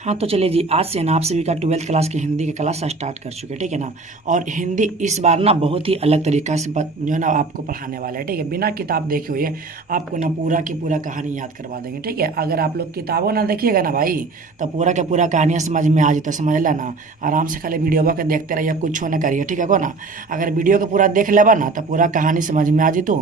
हाँ तो चलिए जी, आज से ना आप सभी का 12th क्लास की हिंदी की क्लास स्टार्ट कर चुके हैं, ठीक है ना। और हिंदी इस बार ना बहुत ही अलग तरीका से जो है ना आपको पढ़ाने वाला है, ठीक है। बिना किताब देखे हुए आपको ना पूरा की पूरा कहानी याद करवा देंगे, ठीक है। अगर आप लोग किताबों ना देखिएगा ना भाई, तो पूरा का पूरा कहानियाँ समझ में आ जाता, समझ ला ना। आराम से खाली वीडियो के देखते रहिए, कुछ ना करिए, ठीक है को ना। अगर वीडियो के पूरा देख लेबा ना तो पूरा कहानी समझ में आ जितो,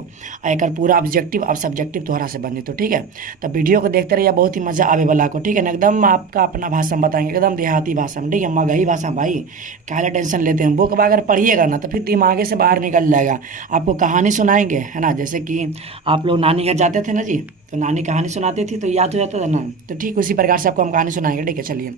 और एक पूरा ऑब्जेक्टिव और सब्जेक्टिव तोहरा से बन जितो, ठीक है। तो वीडियो को देखते रहिए, बहुत ही मजा आवे वाला को, ठीक है ना। एकदम आपका अपना भाषा में बताएंगे, एकदम देहाती भाषा में, ठीक है, मगही भाषा में भाई। काहे टेंशन लेते हैं, बुक अगर पढ़िएगा ना तो फिर दिमागे से बाहर निकल जाएगा। आपको कहानी सुनाएंगे, है ना। जैसे कि आप लोग नानी घर जाते थे ना जी, तो नानी कहानी सुनाती थी तो याद हो जाता था ना। तो ठीक उसी प्रकार से आपको हम कहानी सुनाएंगे, ठीक है। चलिए,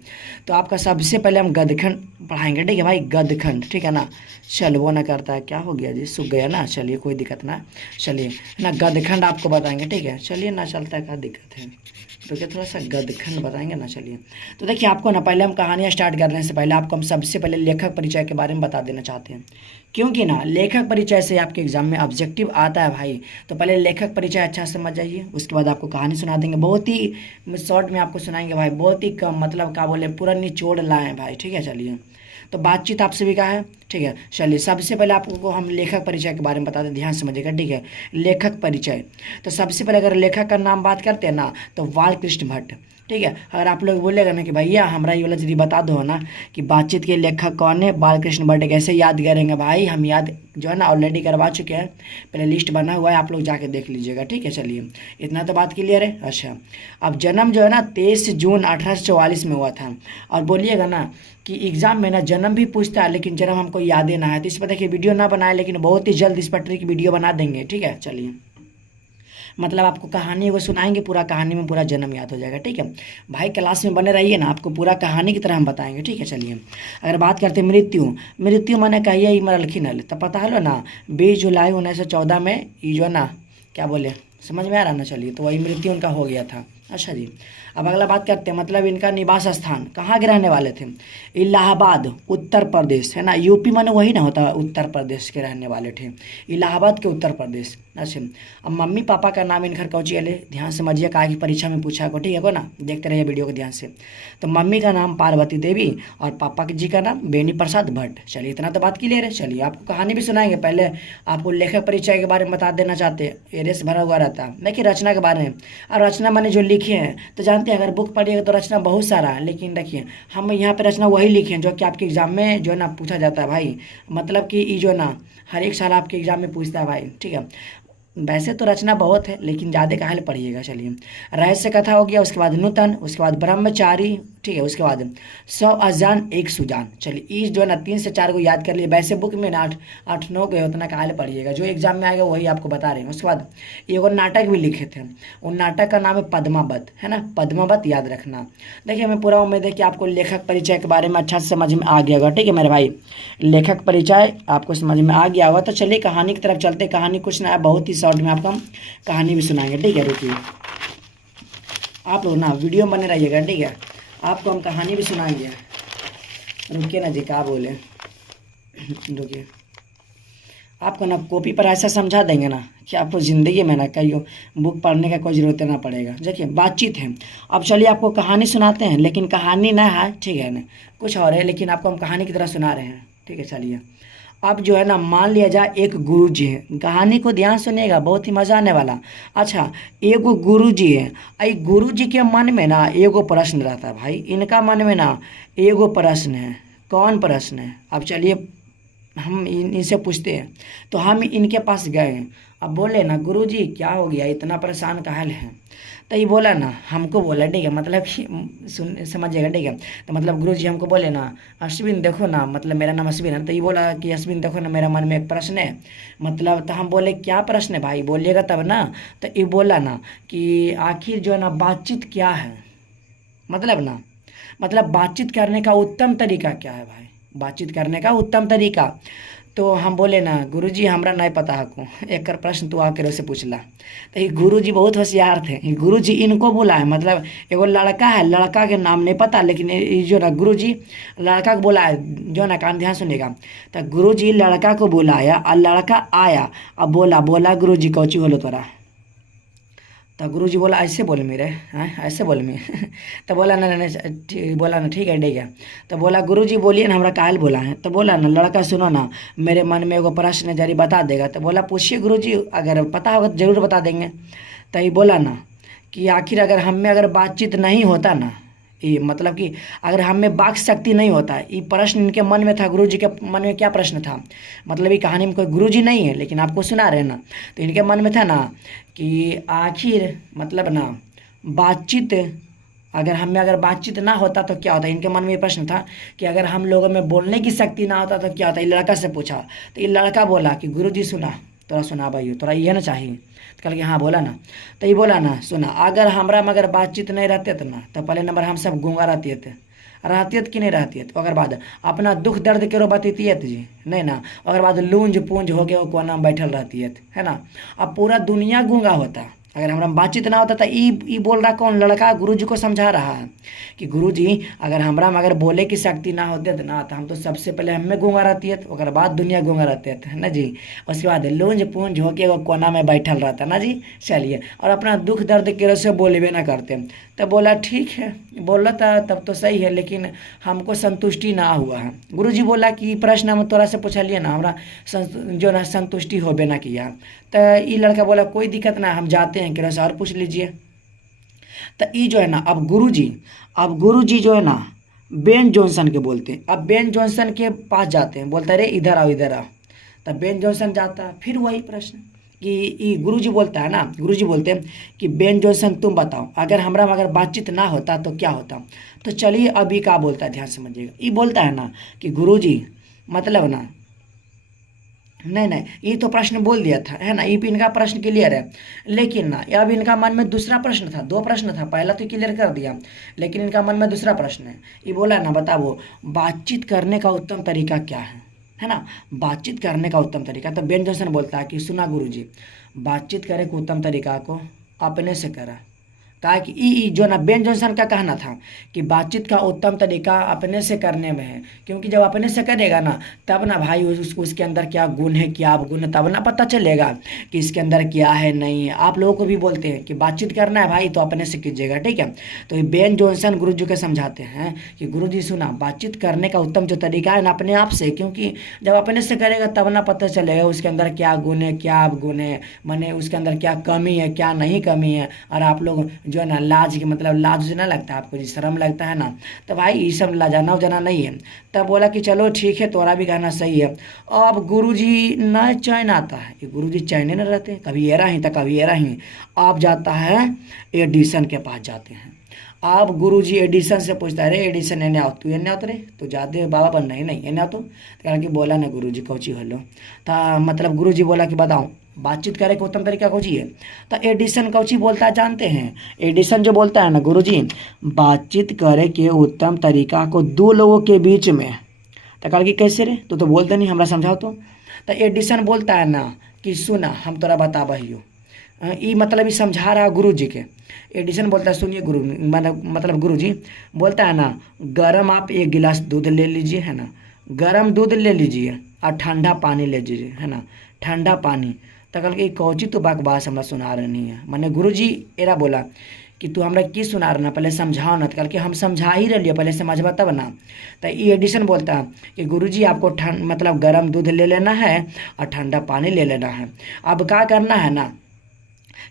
तो आपका सबसे पहले हम गदखंड पढ़ाएंगे, ठीक है भाई, गदखंड, ठीक है ना। चल वो ना करता है, क्या हो गया जी, सूख गया ना। चलिए कोई दिक्कत ना, चलिए ना गदखंड आपको बताएंगे, ठीक है। चलिए ना, चलता है, क्या दिक्कत है, तो क्या थोड़ा सा गदखंड बताएंगे ना। चलिए, तो देखिए आपको ना पहले हम कहानियाँ स्टार्ट करने से पहले आपको हम सबसे पहले लेखक परिचय के बारे में बता देना चाहते हैं, क्योंकि ना लेखक परिचय से आपके एग्जाम में ऑब्जेक्टिव आता है भाई। तो पहले लेखक परिचय अच्छा से समझ जाइए, उसके बाद आपको कहानी सुना देंगे, बहुत ही शॉर्ट में आपको सुनाएंगे भाई, बहुत ही कम, मतलब क्या बोले, पूरा निचोड़ लाए भाई, ठीक है। चलिए, तो बातचीत आप सभी का है, ठीक है। चलिए, सबसे पहले आपको हम लेखक परिचय के बारे में बता दें, ध्यान समझिएगा, ठीक है। लेखक परिचय, तो सबसे पहले अगर लेखक का नाम बात करते हैं ना, तो बालकृष्ण भट्ट, ठीक है। अगर आप लोग बोलेगा ना कि भैया हमारा ये वाला जल्दी बता दो ना कि बातचीत के लेखक कौन है, बालकृष्ण भट्ट, कैसे याद करेंगे भाई, हम याद जो है ना ऑलरेडी करवा चुके हैं, पहले लिस्ट बना हुआ है, आप लोग जाके देख लीजिएगा, ठीक है। चलिए, इतना तो बात क्लियर है। अच्छा, अब जन्म जो है ना 23 जून 1844 में हुआ था। और बोलिएगा ना कि एग्जाम में ना जन्म भी पूछता है, लेकिन जन्म हमको यादें ना है, तो इस पर देखिए वीडियो ना बनाए, लेकिन बहुत ही जल्द इस पर ट्रिक वीडियो बना देंगे, ठीक है। चलिए, मतलब आपको कहानी वो सुनाएंगे, पूरा कहानी में पूरा जन्म याद हो जाएगा, ठीक है भाई। क्लास में बने रहिए ना, आपको पूरा कहानी की तरह हम बताएंगे, ठीक है। चलिए, अगर बात करते हैं मृत्यु, मृत्यु मैंने कहिए ही मरलखिन हल, तो पता हलो ना 20 जुलाई 1914 में ये जो ना, क्या बोले, समझ में आ रहा ना। चलिए, तो वही मृत्यु उनका हो गया था। अच्छा जी, अब अगला बात करते हैं, मतलब इनका निवास स्थान कहाँ के रहने वाले थे, इलाहाबाद उत्तर प्रदेश, है ना। यूपी माने वही ना होता, उत्तर प्रदेश के रहने वाले थे, इलाहाबाद के उत्तर प्रदेश। अच्छा, अब मम्मी पापा का नाम इनकर कौची अले, ध्यान समझिए, कहा कि परीक्षा में पूछा को, ठीक है को ना, देखते रहिए वीडियो को ध्यान से। तो मम्मी का नाम पार्वती देवी और पापा जी का नाम बेनी प्रसाद भट्ट। चलिए, इतना तो बात क्लियर है। चलिए, आपको कहानी भी सुनाएंगे, पहले आपको लेखक परिचय के बारे में बता देना चाहते हैं, एरेस भरा हुआ रहता है, देखिए रचना के बारे में। और रचना मैंने जो लिखे हैं, तो जानते हैं अगर बुक पढ़िएगा तो रचना बहुत सारा है, लेकिन देखिए हम यहाँ पे रचना वही लिखे हैं जो कि आपके एग्जाम में जो है ना पूछा जाता है भाई। मतलब कि ये जो ना हर एक साल आपके एग्जाम में पूछता है भाई, ठीक है। वैसे तो रचना बहुत है, लेकिन ज़्यादा काहे पढ़िएगा। चलिए, रहस्य कथा हो गया, उसके बाद नूतन, उसके बाद ब्रह्मचारी, ठीक है, उसके बाद 100 अजान एक सुजान। चलिए, इस जो है ना 3 से 4 को याद कर लिए, वैसे बुक में ना 8-9 गए, उतना काहे पढ़िएगा, जो एग्जाम में आएगा वही आपको बता रहे हैं। उसके बाद एक और नाटक भी लिखे थे, उन नाटक का नाम है पद्मावत, है ना, पद्मावत याद रखना। देखिए, मैं पूरा उम्मीद है कि आपको लेखक परिचय के बारे में अच्छा से समझ में आ गया होगा, ठीक है मेरे भाई। लेखक परिचय आपको समझ में आ गया होगा, तो चलिए कहानी की तरफ चलते। कहानी कुछ ना है, बहुत ही शॉर्ट में आपको हम कहानी भी सुनाएंगे, ठीक है। रुकिए, आप लोग ना वीडियो में बने रहिएगा, ठीक है, आपको हम कहानी भी सुनाएंगे। रुकिए ना जी, क्या बोले, रुकिए, आपको ना कॉपी पर ऐसा समझा देंगे ना कि आपको ज़िंदगी में ना कहीं बुक पढ़ने का कोई ज़रूरत ना पड़ेगा। देखिए, बातचीत है। अब चलिए आपको कहानी सुनाते हैं, लेकिन कहानी ना है, ठीक है ना, कुछ और है, लेकिन आपको हम कहानी की तरह सुना रहे हैं, ठीक है। चलिए, अब जो है ना मान लिया जाए एक गुरुजी है, कहानी को ध्यान सुनिएगा, बहुत ही मजा आने वाला। अच्छा, एगो गुरुजी है, आई गुरुजी के मन में ना एगो प्रश्न रहता है भाई, इनका मन में ना एगो प्रश्न है। कौन प्रश्न है, अब चलिए हम इनसे पूछते हैं। तो हम इनके पास गए, अब बोले ना गुरुजी क्या हो गया, इतना परेशान काहे है। तो ये बोला ना, हमको बोला, ठीक है, मतलब कि सुन समझिएगा, ठीक है। तो मतलब गुरुजी हमको बोले ना, अश्विन देखो ना, मतलब मेरा नाम अश्विन है, तो ये बोला कि अश्विन देखो ना, मेरा मन में एक प्रश्न है। मतलब तो हम बोले क्या प्रश्न है भाई, बोलिएगा तब ना। तो ये बोला ना कि आखिर जो है ना बातचीत क्या है, मतलब ना, मतलब बातचीत करने का उत्तम तरीका क्या है भाई, बातचीत करने का उत्तम तरीका। तो हम बोले ना गुरुजी हमरा नहीं पता है को, एक प्रश्न तू आकर उससे पूछला। तो ये गुरुजी बहुत होशियार थे, ये गुरुजी इनको बुलाए, मतलब एगो लड़का है, लड़का के नाम नहीं पता, लेकिन ये जो ना गुरुजी लड़का को बुलाए, जो ना कान ध्यान सुनेगा। तो गुरुजी लड़का को बुलाया और लड़का आया, अब बोला बोला गुरुजी कौची बोलो तोरा। तो गुरुजी बोला ऐसे बोल मेरे, हाँ ऐसे बोल मैं तो बोला ना नहीं बोला ना ठीक है। तो बोला गुरुजी बोलिए ना हमरा कायल बोला है। तो बोला ना लड़का सुनो ना, मेरे मन में एगो प्रश्न जारी बता देगा। तो बोला पूछिए गुरुजी, अगर पता होगा तो जरूर बता देंगे। तो ये बोला ना कि आखिर अगर हम में अगर बातचीत नहीं होता ना, ये मतलब कि अगर हम में वाक शक्ति नहीं होता, ये प्रश्न इनके मन में था। गुरुजी के मन में क्या प्रश्न था, मतलब ये कहानी में कोई गुरुजी नहीं है लेकिन आपको सुना रहे हैं ना, तो इनके मन में था ना कि आखिर मतलब ना बातचीत, अगर हम में अगर बातचीत ना होता तो क्या होता। इनके मन में ये प्रश्न था कि अगर हम लोगों में बोलने की शक्ति ना होता तो क्या होता। ये लड़का से पूछा तो ये लड़का बोला कि गुरुजी सुना, तोरा सुना भाई, तोरा ये ना चाहिए। तो कल कि हाँ बोला ना। तो ये बोला ना सुना, अगर हमरा में अगर बातचीत नहीं रहते तो ना, तो पहले नंबर हम सब गूंगा रहती रहती कि नहीं रहती। तो अगर बाद अपना दुख दर्द के रो बतती जी नहीं ना, अगर बाद लूंज पूंज हो गया वो कोना में बैठल रहती है ना। अब पूरा दुनिया गूंगा होता अगर हमरा में बातचीत ना होता। तो ई बोल रहा कौन, लड़का गुरुजी को समझा रहा है कि गुरुजी अगर हमरा में अगर बोले की शक्ति ना होती तो ना, तो हम तो सबसे पहले हमें गूंगा रहती है, तो अगर बाद दुनिया गूंगा रहते है ना जी। उसके बाद लूंज पूंज होके वो कोना में बैठल रहता ना जी। चलिए, और अपना दुख दर्द के से बोलबे ना करते। तब बोला ठीक है, बोला था तब तो सही है, लेकिन हमको संतुष्टि ना हुआ है। गुरुजी बोला कि प्रश्न हम तोरा से पूछलिए ना, हमरा जो ना संतुष्टि होबे ना किया। तो ये लड़का बोला कोई दिक्कत ना, हम जाते हैं किरण से और पूछ लीजिए। तो ये जो है ना अब गुरुजी जो है ना बेन जॉनसन के बोलते हैं। अब बेन जॉनसन के पास जाते हैं, बोलता है रे इधर आओ इधर आओ। तब बेन जॉनसन जाता है, फिर वही प्रश्न कि गुरुजी बोलता है ना, गुरुजी बोलते हैं कि बेन जॉनसन तुम बताओ अगर हमरा में अगर बातचीत ना होता तो क्या होता। तो चलिए अभी क्या बोलता है ध्यान समझिएगा। ये बोलता है ना कि गुरुजी मतलब ना नहीं ये तो प्रश्न बोल दिया था है ना, ये भी इनका प्रश्न क्लियर है। लेकिन ना अब इनका मन में दूसरा प्रश्न था, दो प्रश्न था, पहला तो क्लियर कर दिया, लेकिन इनका मन में दूसरा प्रश्न है। ये बोला ना बताओ बातचीत करने का उत्तम तरीका क्या है ना, बातचीत करने का उत्तम तरीका। तो बेन जॉनसन बोलता है कि सुना गुरुजी, बातचीत करे के उत्तम तरीका को अपने से करा। कहा कि जो ना बेन जॉनसन का कहना था कि बातचीत का उत्तम तरीका अपने से करने में है, क्योंकि जब अपने से करेगा ना तब ना भाई उसके अंदर क्या गुण है क्या अवगुण है, तब ना पता चलेगा कि इसके अंदर क्या है नहीं है। आप लोगों को भी बोलते हैं कि बातचीत करना है भाई तो अपने से कीजिएगा, ठीक है। तो ये बेन जॉनसन गुरुजी को समझाते हैं कि गुरुजी सुना, बातचीत करने का उत्तम जो तरीका है ना अपने आप से, क्योंकि जब अपने से करेगा तब ना पता चलेगा उसके अंदर क्या गुण है क्या अवगुण है, माने उसके अंदर क्या कमी है क्या नहीं कमी है। और आप लोग जो है ना लाज के मतलब लाज जो ना लगता है आपको, जी शर्म लगता है ना, तो भाई ये सब लाजाना उजाना नहीं है। तब बोला कि चलो ठीक है तोरा भी कहना सही है। अब गुरुजी न चैन आता है, ये गुरुजी चैने न रहते, कभी ये रही तो कभी ये रही। अब जाता है एडिसन के पास जाते हैं। अब गुरुजी एडिसन से पूछता है रे एडिसन एने आओ, तू एने आओ रे, तो जाते बाबा बन नहीं एने आओ तो कारण कि बोला ना गुरुजी कौची हलो। तो मतलब गुरुजी बोला कि बताओ बातचीत करे के उत्तम तरीका कौची है। तो एडिसन कौची बोलता है जानते हैं, एडिसन जो बोलता है ना गुरुजी बातचीत करे के उत्तम तरीका को दो लोगों के बीच में। तो कल कि कैसे रे, तू तो बोलते नहीं हमरा समझाओ तो एडिसन बोलता है ना कि सुना हम तोरा बताबहियो, ये मतलब ये समझा रहा गुरु जी के। एडिसन बोलता है सुनिए गुरु मतलब गुरु जी बोलता है ना गरम आप एक गिलास दूध ले लीजिए है ना, गरम दूध ले लीजिए और ठंडा पानी ले लीजिए है ना, ठंडा पानी। तो कल के कौची तो बकवास हमरा सुना रहे नहीं है, मैंने गुरु जी एरा बोला कि तू हमरा की सुना रहा ना, पहले समझाओ ना। तो कल के हम समझा ही रहिए, पहले समझबा तब ना। तो ये एडिसन बोलता है कि गुरुजी आपको मतलब गर्म दूध ले लेना है और ठंडा पानी ले लेना है। अब क्या करना है ना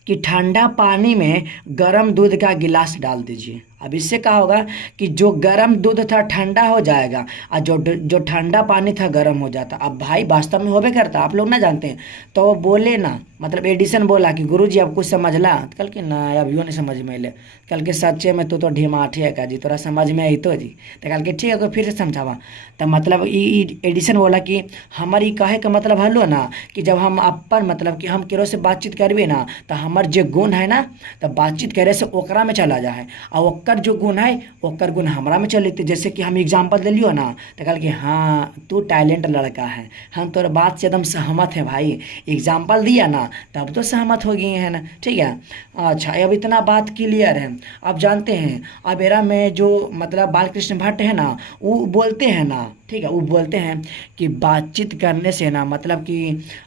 कि ठंडा पानी में गर्म दूध का गिलास डाल दीजिए। अब इससे क्या होगा कि जो गर्म दूध था ठंडा हो जाएगा और जो ठंडा पानी था गर्म हो जाता। अब भाई वास्तव में होबे करता, आप लोग ना जानते हैं। तो वो बोले ना मतलब एडिसन बोला कि गुरुजी अब कुछ समझला। कल के ना अभियो नहीं समझ में ले, कल के सच्चे में तो ढीमाठी है का जी, तोरा समझ में आई तो जी। तो कल के ठीक है तो फिर से समझावा। तो मतलब एडिसन बोला कि हमार ये कहे का मतलब हलो ना कि जब हम अपन मतलब कि हम केरो से बातचीत करबे ना तो हमार जो गुण है ना तो बातचीत करे से ओकरा में चला जाए और ओकर जो गुण है ओकर गुण हमरा में चल थे। जैसे कि हम एग्जाम्पल दे लियो ना तो कल कि हाँ तू टैलेंट लड़का है, हम तोर बात से एकदम सहमत है भाई, एग्जाम्पल दिया ना तब तो सहमत हो गए हैं ना, ठीक है। अच्छा अब इतना बात क्लियर है। अब जानते हैं अब एरा में जो मतलब बालकृष्ण भट्ट है ना वो बोलते हैं ना, ठीक है, वो बोलते हैं कि बातचीत करने से ना मतलब कि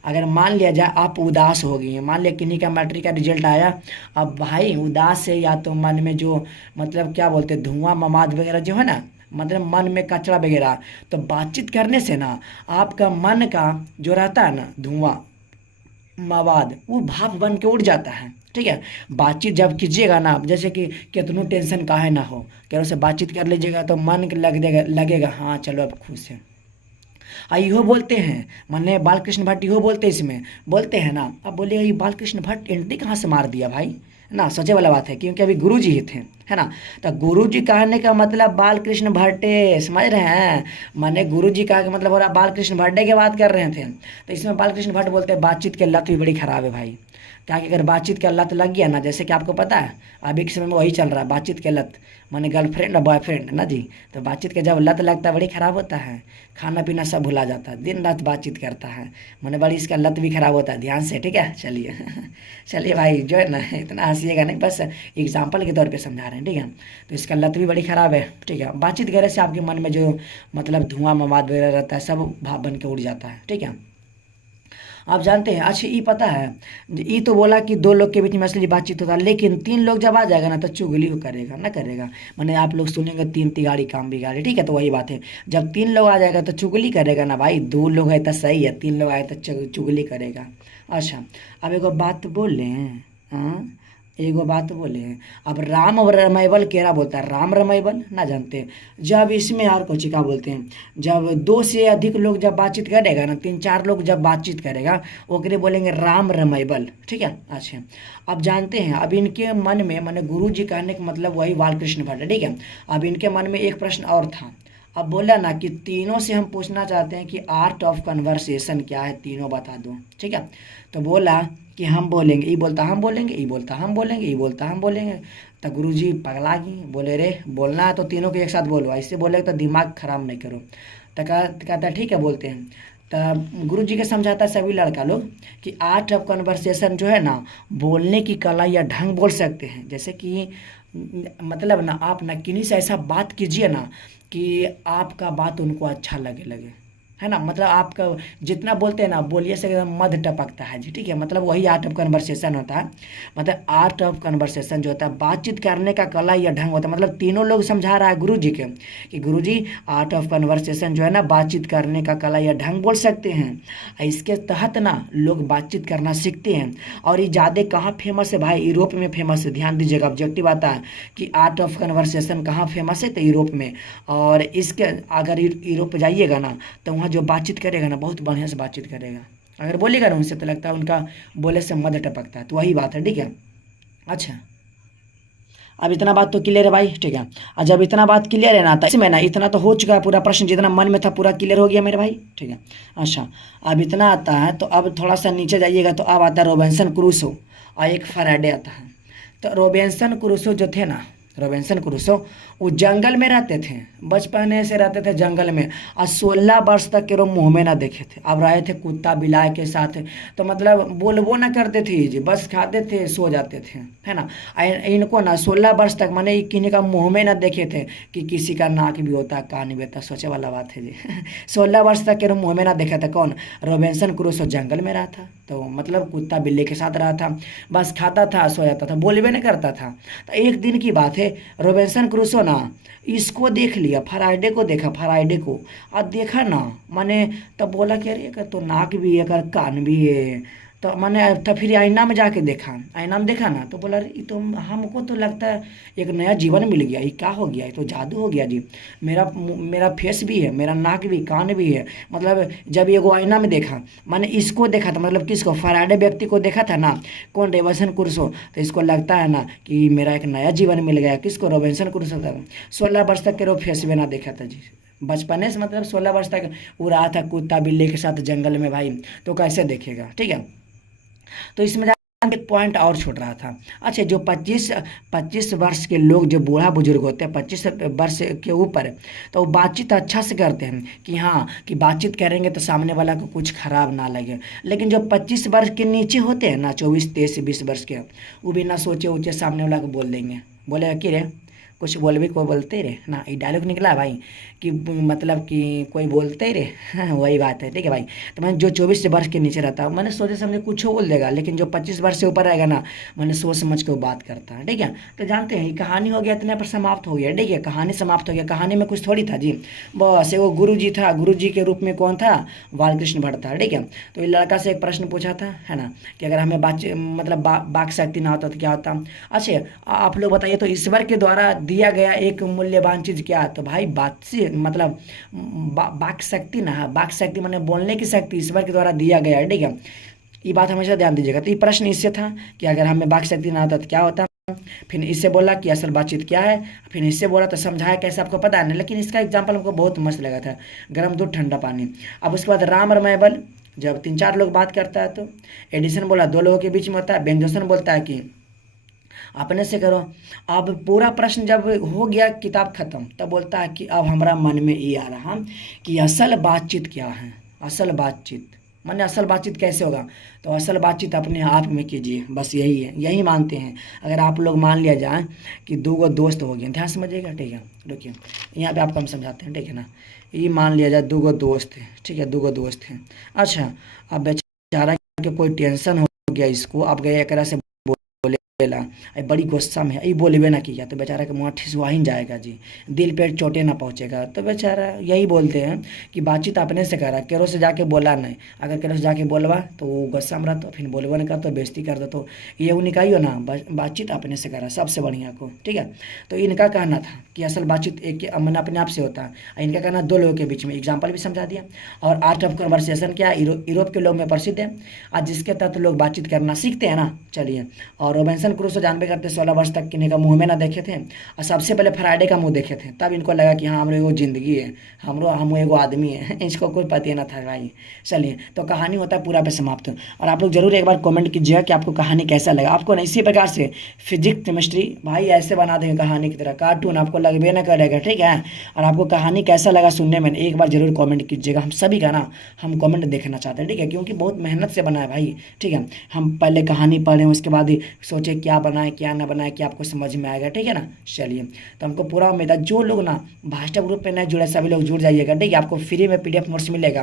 अगर मान लिया जाए आप उदास हो गई हैं, मान लिया किन्हीं का मैट्रिक का रिजल्ट आया, अब भाई उदास से या तो मन में जो मतलब क्या बोलते हैं धुआं ममाद वगैरह जो है ना मतलब मन में कचरा वगैरह, तो बातचीत करने से ना आपका मन का जो रहता है ना धुआं मवाद वो भाप बन के उड़ जाता है, ठीक है। बातचीत जब कीजिएगा ना जैसे कि कितनों टेंशन काहे ना हो कह से बातचीत कर लीजिएगा तो मन के लगेगा हाँ चलो अब खुश है। इहो बोलते हैं माने बालकृष्ण भट्ट इहो बोलते इसमें बोलते हैं ना। अब बोलिए ये बालकृष्ण भट्ट एंट्री कहाँ से मार दिया भाई, ना सोचे वाला बात है क्योंकि अभी गुरु जी ही थे, है ना। तो गुरु जी कहने का मतलब बालकृष्ण भट्टे समझ रहे हैं, माने गुरु जी का मतलब हो रहा बालकृष्ण भट्टे की बात कर रहे थे। तो इसमें बालकृष्ण भट्ट बोलते हैं बातचीत की लत भी बड़ी खराब है भाई, क्या कि अगर बातचीत की लत लग गया ना जैसे कि आपको पता है अभी के समय में वही चल रहा है बातचीत की लत, माने गर्लफ्रेंड और बॉयफ्रेंड ना जी। तो बातचीत के जब लत लगता है बड़ी ख़राब होता है, खाना पीना सब भुला जाता है, दिन रात बातचीत करता है, माने बड़ी इसका लत भी ख़राब होता है, ध्यान से, ठीक है। चलिए चलिए भाई जो है ना इतना हंसीएगा नहीं, बस एग्जाम्पल के तौर पे समझा रहे हैं, ठीक है। तो इसका लत भी बड़ी ख़राब है, ठीक है। बातचीत करने से आपके मन में जो मतलब धुआं मवाद वगैरह रहता है सब भाप बन के उड़ जाता है, ठीक है। आप जानते हैं अच्छा ये पता है ये तो बोला कि दो लोग के बीच में असली बातचीत होता है, लेकिन तीन लोग जब आ जाएगा ना तो चुगली वो करेगा ना करेगा, मैंने आप लोग सुनेंगे तीन तिगाड़ी काम बिगाड़ी, ठीक है। तो वही बात है जब तीन लोग आ जाएगा तो चुगली करेगा ना भाई, दो लोग है तो सही है, तीन लोग आए तो चुगली करेगा। अच्छा अब एक बात बोले हैं, हाँ एगो बात बोले हैं। अब राम और रमेबल केरा बोलता है, राम रमेबल ना जानते हैं। जब इसमें और कुछ का बोलते हैं जब दो से अधिक लोग जब बातचीत करेगा ना तीन चार लोग जब बातचीत करेगा ओकरे बोलेंगे राम रमेबल, ठीक है। अच्छा अब जानते हैं अब इनके मन में मैंने गुरु जी कहने का मतलब वही बालकृष्ण भट्ट, ठीक है। अब इनके मन में एक प्रश्न और था, अब बोला ना कि तीनों से हम पूछना चाहते हैं कि आर्ट ऑफ कन्वर्सेशन क्या है, तीनों बता दो, ठीक है। तो बोला कि हम बोलेंगे, ये बोलता हम बोलेंगे, ये बोलता हम बोलेंगे, ये बोलता हम बोलेंगे। तो गुरुजी पगला गई, बोले रे बोलना है तो तीनों को एक साथ बोलो, ऐसे बोले तो दिमाग खराब नहीं करो। तो कहता ठीक है बोलते हैं। तो गुरु जी के समझाता है सभी लड़का लोग कि आर्ट ऑफ कन्वर्सेशन जो है ना बोलने की कला या ढंग बोल सकते हैं, जैसे कि मतलब ना आप ना किन्हीं से ऐसा बात कीजिए ना कि आपका बात उनको अच्छा लगे है ना, मतलब आपका जितना बोलते हैं ना बोलिए से एकदम मध टपकता है जी, ठीक है। मतलब वही आर्ट ऑफ कन्वर्सेशन होता है, मतलब आर्ट ऑफ कन्वर्सेशन जो होता है बातचीत करने का कला या ढंग होता है। मतलब तीनों लोग समझा रहा है गुरु जी के कि गुरु जी आर्ट ऑफ कन्वर्सेशन जो है ना बातचीत करने का कला या ढंग बोल सकते हैं। इसके तहत ना लोग बातचीत करना सीखते हैं। और ये ज़्यादा कहाँ फेमस है भाई, यूरोप में फेमस है, ध्यान दीजिएगा। ऑब्जेक्टिव आता है कि आर्ट ऑफ कन्वर्सेशन कहाँ फेमस है तो यूरोप में। और इसके अगर यूरोप जाइएगा ना तो वहाँ जो बातचीत करेगा ना बहुत बढ़िया से बातचीत करेगा, अगर बोलेगा ना उनसे तो लगता है उनका बोले से मध टपकता है, तो वही बात है, ठीक है। अच्छा अब इतना बात तो क्लियर है भाई, ठीक है। और जब इतना बात क्लियर है ना तो इसमें ना इतना तो हो चुका है, पूरा प्रश्न जितना मन में था पूरा क्लियर हो गया मेरे भाई, ठीक है। अच्छा अब इतना आता है तो अब थोड़ा सा नीचे जाइएगा तो अब आता है रॉबिन्सन क्रूसो और एक फैराडे आता है। तो रॉबिन्सन क्रूसो जो थे ना रॉबिन्सन क्रूसो वो जंगल में रहते थे, बचपन से रहते थे जंगल में और 16 वर्ष तक के वो मुँह में ना देखे थे। अब रहे थे कुत्ता बिलाई के साथ, तो मतलब बोलबो ना करते थे जी, बस खाते थे सो जाते थे, है ना। इनको ना 16 वर्ष तक मैंने किन्हीं का मुँह में ना देखे थे कि किसी का नाक भी होता कान भी होता, सोचे वाला बात है जी 16 वर्ष तक के मुँह में ना देखा था कौन, रॉबिन्सन क्रूसो जंगल में रहा था, तो मतलब कुत्ता बिल्ली के साथ रहा था, बस खाता था सो जाता था, बोलबे नहीं करता था। तो एक दिन की बात है रॉबिन्सन क्रूसो ना इसको देख लिया, फराइडे को देखा, फराइडे को और देखा ना मैंने तब बोला कि अरे एक तो नाक भी है एक कान भी है, तो मैंने तब फिर आईना में जाके देखा, आईना में देखा ना तो बोला ये तो हमको तो लगता है एक नया जीवन मिल गया, ये क्या हो गया, ये तो जादू हो गया जी। मेरा फेस भी है, मेरा नाक भी कान भी है। मतलब जब ये आईना में देखा मैंने इसको देखा था, मतलब किसको, फराडे व्यक्ति को देखा था ना, कौन, रॉबिन्सन क्रूसो, तो इसको लगता है ना कि मेरा एक नया जीवन मिल गया, किसको, रॉबिन्सन क्रूसो था। 16 वर्ष तक के वो फेस भी ना देखा था जी, बचपने से मतलब 16 वर्ष तक वो रहा था कुत्ता बिल्ली के साथ जंगल में भाई, तो कैसे देखेगा, ठीक है। तो इसमें जानते एक पॉइंट और छूट रहा था। अच्छा, जो 25 वर्ष के लोग जो बूढ़ा बुजुर्ग होते हैं 25 वर्ष के ऊपर, तो वो बातचीत अच्छा से करते हैं कि हाँ कि बातचीत करेंगे तो सामने वाला को कुछ खराब ना लगे। लेकिन जो 25 वर्ष के नीचे होते हैं ना, 24 23 20 वर्ष के, वो बिना सोचे उचे सामने वाला को बोल देंगे, बोलेगा कि रे कुछ बोल भी कोई बोलते ही रे ना, ये डायलॉग निकला भाई कि मतलब कि कोई बोलते ही रे वही बात है, ठीक है भाई। तो मैंने जो 24 वर्ष के नीचे रहता है मैंने सोचे समझे कुछ बोल देगा, लेकिन जो 25 वर्ष से ऊपर रहेगा ना, मैंने सोच समझ के वो बात करता है, ठीक है। तो जानते हैं ये कहानी हो गया इतने पर समाप्त हो गया, ठीक है, कहानी समाप्त हो गया। कहानी में कुछ थोड़ी था जी, बस वो गुरु जी था, गुरु जी के रूप में कौन था, बालकृष्ण भट्ट था, ठीक है। तो ये लड़का से एक प्रश्न पूछा था, है ना, कि अगर हमें मतलब बाक शक्ति ना होता तो क्या होता। अच्छा, आप लोग बताइए तो ईश्वर के द्वारा दिया गया एक मूल्यवान चीज़ क्या, तो भाई बात से मतलब वाक शक्ति ना, वाक शक्ति माने बोलने की शक्ति ईश्वर के द्वारा दिया गया है, ठीक है। ये बात हमेशा ध्यान दीजिएगा। तो ये प्रश्न इससे था कि अगर हमें वाक शक्ति ना होता तो क्या होता। फिर इससे बोला कि असल बातचीत क्या है, फिर इससे बोला तो समझाया कैसे आपको पता नहीं, लेकिन इसका एग्जाम्पल हमको बहुत मस्त लगा था, गर्म दूध ठंडा पानी। अब उसके बाद राम और मैबल, जब 3 4 लोग बात करता है तो एडिशन बोला 2 लोगों के बीच में होता है, बेंजोसन बोलता है कि अपने से करो। अब पूरा प्रश्न जब हो गया किताब खत्म, तब बोलता है कि अब हमारा मन में ये आ रहा कि असल बातचीत क्या है। असल बातचीत माने असल बातचीत कैसे होगा, तो असल बातचीत अपने आप में कीजिए, बस यही है, यही मानते हैं। अगर आप लोग मान लिया जाए कि 2 दोस्त हो गए, ध्यान समझिएगा, ठीक है, रुकिए यहाँ पे आपको हम समझाते हैं, ठीक है ना। ये मान लिया जाए 2 दोस्त हैं, ठीक है, 2 दोस्त हैं। अच्छा, अब बेचारा के कोई टेंशन हो गया इसको, अब गए एक तरह से बोलेला, अरे बड़ी गुस्सा में ये बोलेबे ना किया तो बेचारा के मुँह ठिसवा ही जाएगा जी, दिल पे चोटें ना पहुँचेगा। तो बेचारा यही बोलते हैं कि बातचीत अपने से करा, केरो से जाके बोला नहीं। अगर केरो से जाके बोलवा तो वो गुस्सा में रहता, फिर बोलवा नहीं कर तो बेइज्जती कर दो, तो ये उनका ही हो ना, बातचीत अपने से करा सबसे बढ़िया को, ठीक है। तो इनका कहना था कि असल बातचीत एक मन अपने आप से होता है, इनका कहना 2 लोगों के बीच में, एग्जाम्पल भी समझा दिया। और आर्ट ऑफ कन्वर्सेशन क्या है, यूरोप के लोग में प्रसिद्ध है, आज जिसके तहत लोग बातचीत करना सीखते हैं ना। चलिए, और रोबिन्सन क्रूसो जानबे करते 16 वर्ष तक किन्हीं का मुँह में ना देखे थे, और सबसे पहले फ्राइडे का मुँह देखे थे, तब इनको लगा कि हाँ हमरो एगो ज़िंदगी है, हम एगो आदमी है इसको कोई पता ही ना था भाई। चलिए, तो कहानी होता है पूरा पे समाप्त। और आप लोग जरूर एक बार कमेंट कीजिएगा कि आपको कहानी कैसा लगा। आपको ना इसी प्रकार से फिजिक्स केमिस्ट्री भाई ऐसे बना देंगे कहानी की तरह, कार्टून आपको लगबे ना करेगा, ठीक है। और आपको कहानी कैसा लगा सुनने में एक बार जरूर कमेंट कीजिएगा। हम सभी का ना हम कमेंट देखना चाहते हैं, ठीक है, क्योंकि बहुत मेहनत से बना है भाई, ठीक है। हम पहले कहानी पढ़ें, उसके बाद ही सोचे क्या बनाए क्या ना बनाए, कि आपको समझ में आएगा, ठीक है ना। चलिए, तो हमको पूरा उम्मीद है जो लोग ना भाषा ग्रुप पे नहीं जुड़े सभी लोग जुड़ जाइएगा, ठीक है। आपको फ्री में PDF नोट्स मिलेगा,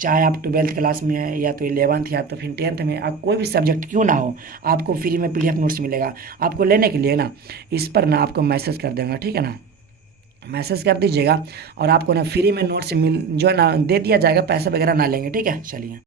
चाहे आप 12th क्लास में है या तो 11th या तो फिर 10th में, आप कोई भी सब्जेक्ट क्यों ना हो, आपको फ्री में PDF नोट्स मिलेगा। आपको लेने के लिए ना इस पर ना आपको मैसेज कर देंगे, ठीक है ना, मैसेज कर दीजिएगा और आपको ना फ्री में नोट्स मिल जो है ना दे दिया जाएगा, पैसा वगैरह ना लेंगे, ठीक है। चलिए।